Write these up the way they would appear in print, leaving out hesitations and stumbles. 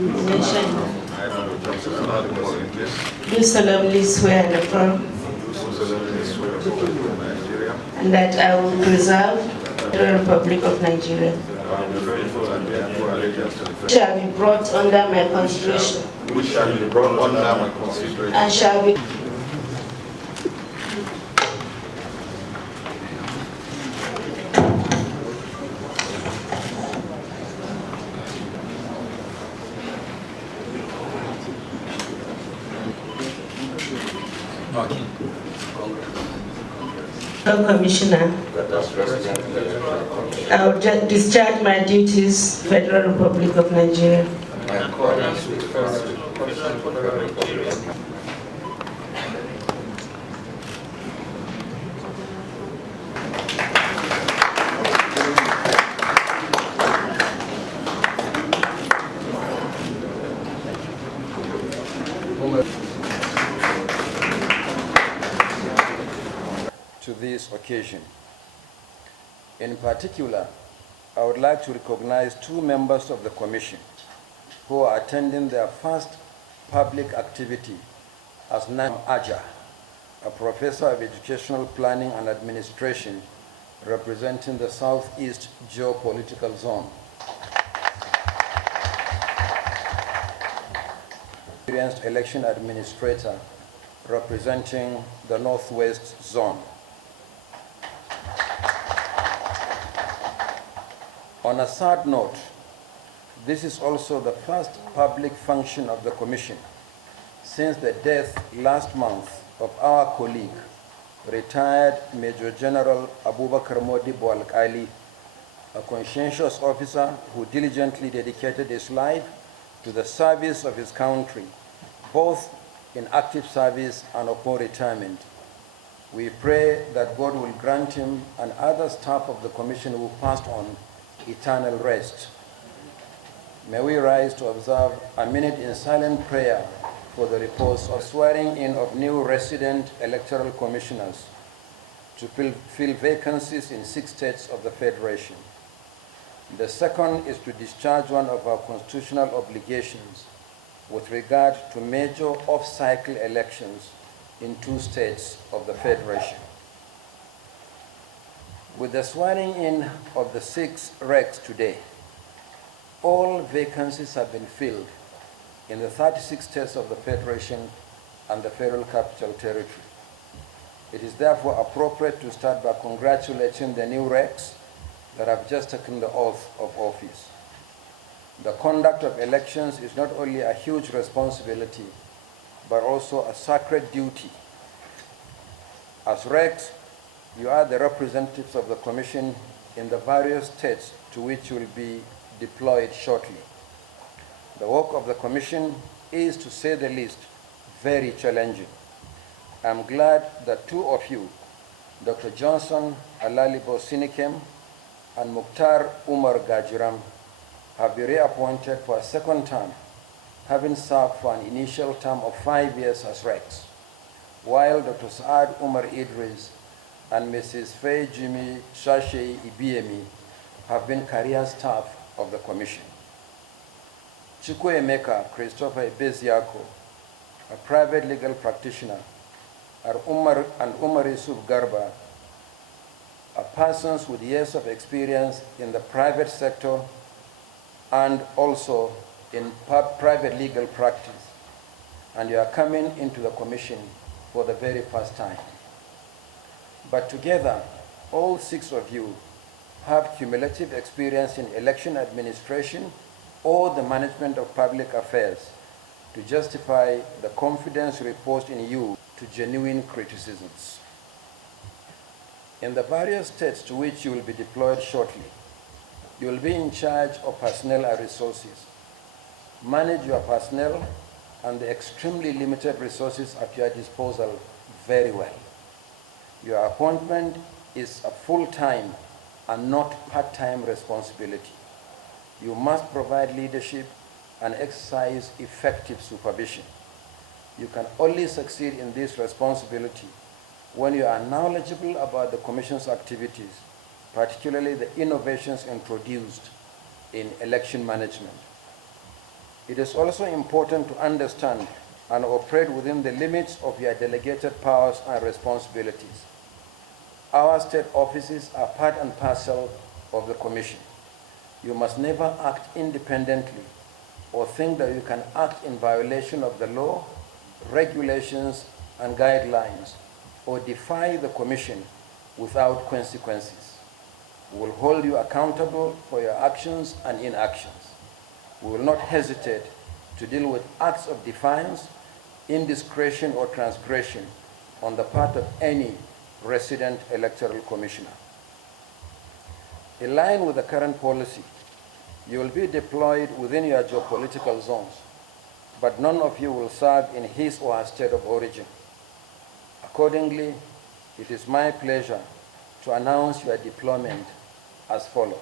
Mention. Do solemnly swear and affirm. And that I will preserve the Republic of Nigeria. Shall be brought under my consideration. Which shall be brought under my consideration. And shall be. Commissioner, I will discharge my duties, Federal Republic of Nigeria. To this occasion. In particular, I would like to recognize two members of the Commission who are attending their first public activity as Nam Aja, a professor of educational planning and administration representing the Southeast Geopolitical Zone. Experienced election administrator representing the Northwest Zone. On a sad note, this is also the first public function of the Commission since the death last month of our colleague, retired Major General Abubakar Modibo Al-Ali, a conscientious officer who diligently dedicated his life to the service of his country, both in active service and upon retirement. We pray that God will grant him and other staff of the Commission who passed on eternal rest. May we rise to observe a minute in silent prayer for the repose of swearing in of new resident electoral commissioners to fill vacancies in 6 states of the Federation. The second is to discharge one of our constitutional obligations with regard to major off-cycle elections in 2 states of the Federation. With the swearing in of the 6 recs today, all vacancies have been filled in the 36 states of the Federation and the Federal Capital Territory. It is therefore appropriate to start by congratulating the new recs that have just taken the oath of office. The conduct of elections is not only a huge responsibility, but also a sacred duty. As recs, you are the representatives of the Commission in the various states to which you will be deployed shortly. The work of the Commission is, to say the least, very challenging. I'm glad that 2 of you, Dr. Johnson Alalibo Sinikem and Mukhtar Umar Gajiram, have been reappointed for a 2nd term, having served for an initial term of 5 years as recs, while Dr. Saad Umar Idris and Mrs. Faye Jimmy Shashe Ibiemi have been career staff of the Commission. Chukwuemeka Christopher Ebeziako, a private legal practitioner, and Umar Yusuf Garba are persons with years of experience in the private sector and also in private legal practice, and you are coming into the Commission for the very first time. But together, all 6 of you have cumulative experience in election administration or the management of public affairs to justify the confidence reposed in you to genuine criticisms. In the various states to which you will be deployed shortly, you will be in charge of personnel and resources. Manage your personnel and the extremely limited resources at your disposal very well. Your appointment is a full-time and not part-time responsibility. You must provide leadership and exercise effective supervision. You can only succeed in this responsibility when you are knowledgeable about the Commission's activities, particularly the innovations introduced in election management. It is also important to understand and operate within the limits of your delegated powers and responsibilities. Our state offices are part and parcel of the Commission. You must never act independently or think that you can act in violation of the law, regulations, and guidelines, or defy the Commission without consequences. We will hold you accountable for your actions and inactions. We will not hesitate to deal with acts of defiance, indiscretion, or transgression on the part of any resident electoral commissioner. In line with the current policy, you will be deployed within your geopolitical zones, but none of you will serve in his or her state of origin. Accordingly, it is my pleasure to announce your deployment as follows.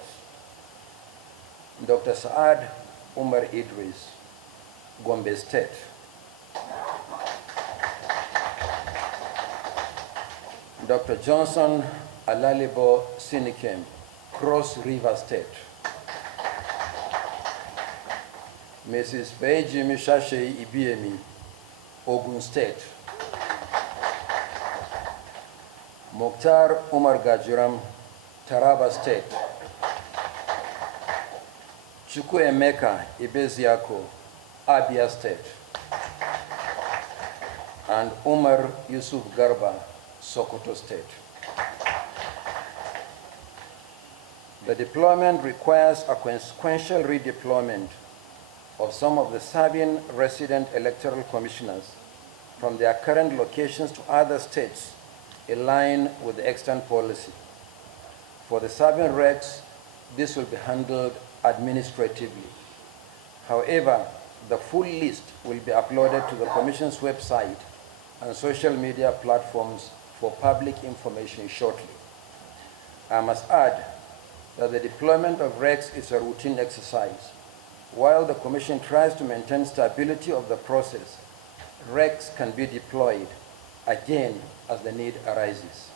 Dr. Saad Umar Idris, Gombe State. Dr. Johnson Alalibo Sinikem, Cross River State. Mrs. Beiji Mishashe Ibiemi, Ogun State. Mokhtar Umar Gajuram, Taraba State. Chukwuemeka Ibeziako, Abia State. And Umar Yusuf Garba, Sokoto State. The deployment requires a consequential redeployment of some of the serving resident electoral commissioners from their current locations to other states in line with the extant policy. For the serving regs, this will be handled administratively. However, the full list will be uploaded to the Commission's website and social media platforms for public information shortly. I must add that the deployment of regs is a routine exercise. While the Commission tries to maintain stability of the process, regs can be deployed again as the need arises.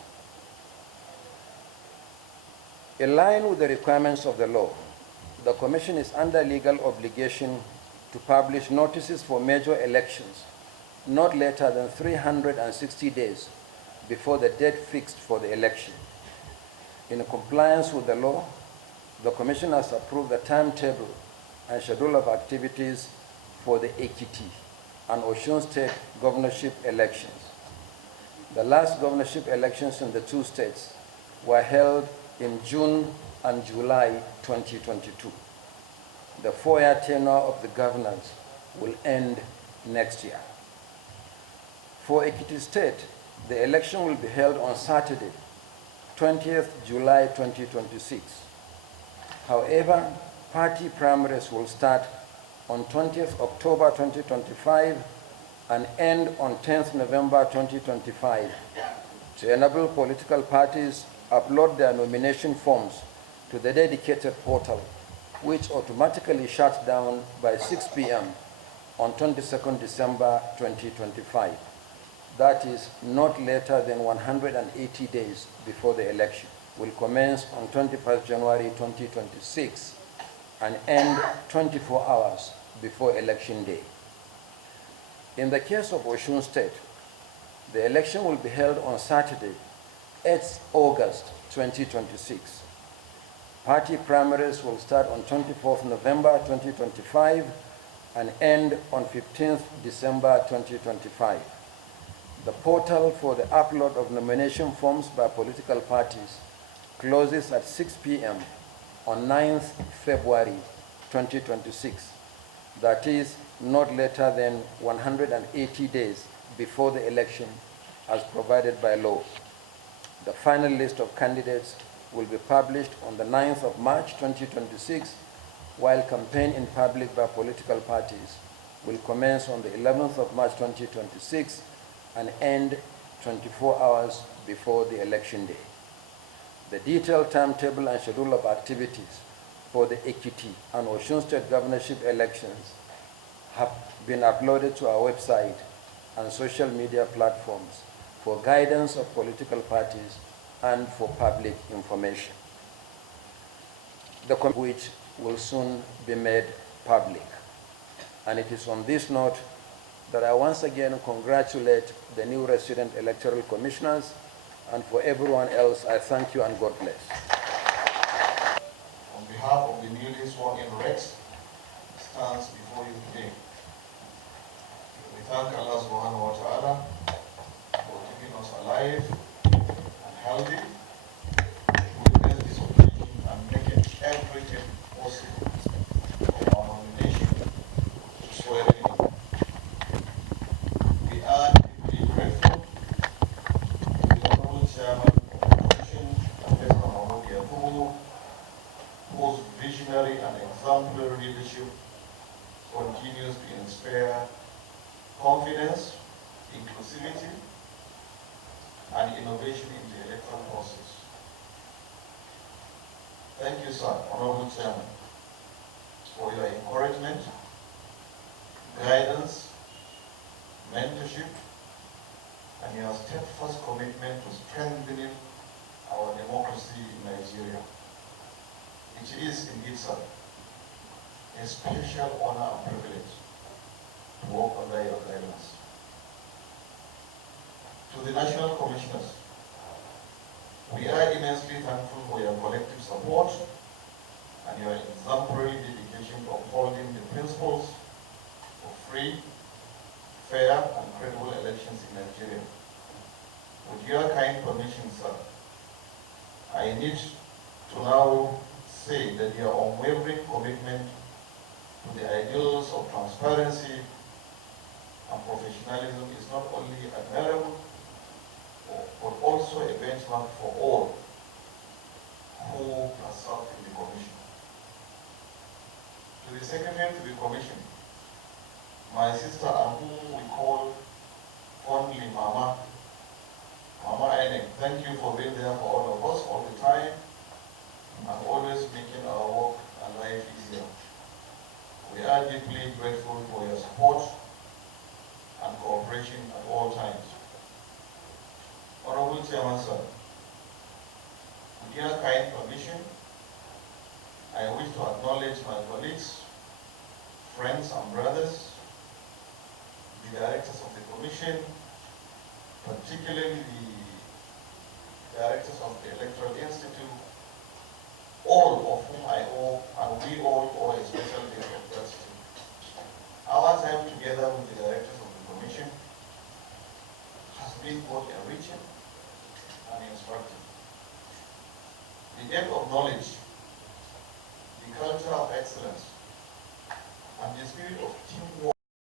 In line with the requirements of the law, the Commission is under legal obligation to publish notices for major elections not later than 360 days before the date fixed for the election. In compliance with the law, the Commission has approved the timetable and schedule of activities for the Ekiti and Osun State governorship elections. The last governorship elections in the two states were held in June and July 2022. The 4-year tenure of the governors will end next year. For Ekiti State, the election will be held on Saturday, 20th July 2026. However, party primaries will start on 20th October 2025 and end on 10th November 2025 to enable political parties upload their nomination forms to the dedicated portal, which automatically shuts down by 6 p.m. on 22nd December 2025. That is not later than 180 days before the election. Will commence on 21st January 2026 and end 24 hours before election day. In the case of Osun State, the election will be held on Saturday, 8th August 2026. Party primaries will start on 24th November 2025 and end on 15th December 2025. The portal for the upload of nomination forms by political parties closes at 6 p.m. on 9th February 2026. That is not later than 180 days before the election as provided by law. The final list of candidates will be published on the 9th of March 2026, while campaign in public by political parties will commence on the 11th of March 2026 and end 24 hours before the election day. The detailed timetable and schedule of activities for the Ekiti and Osun State governorship elections have been uploaded to our website and social media platforms for guidance of political parties and for public information. The which will soon be made public. And it is on this note that I once again congratulate the new resident electoral commissioners, and for everyone else, I thank you and God bless. On behalf of the newly sworn-in Rex, stands before you today. We thank Allah subhanahu wa ta'ala for keeping us alive and healthy, witness this occasion and making everything possible for our nomination to swear in. We are deeply grateful to the Honorable Chairman of the Commission, Professor Mahood Yakubu, whose visionary and exemplary leadership continues to inspire confidence, inclusivity, and innovation in the electoral process. Thank you, sir, Honorable Chairman, for your encouragement, guidance, mentorship, and your steadfast commitment to strengthening our democracy in Nigeria. It is indeed, sir, a special honor and privilege to work under your guidance. To the national commissioners, we are immensely thankful for your collective support and your exemplary dedication to upholding the principles of free, fair, and credible elections in Nigeria. With your kind permission, sir, I need to now say that your unwavering commitment to the ideals of transparency and professionalism is not only admirable, but also a benchmark for all who have served in the Commission. To the Secretary to the Commission, my sister and whom we call fondly Mama, Mama INEC, thank you for being there for all of us all the time and always making our work and life easier. We are deeply grateful for your support and cooperation at all times. Honorable Chairman, sir, with your kind permission, I wish to acknowledge my colleagues, friends and brothers, the directors of the Commission, particularly the directors of the Electoral Institute, all of whom I owe, and we all owe a special debt of gratitude. Our time together with the directors of the Commission has been both enriching and instructive. The depth of knowledge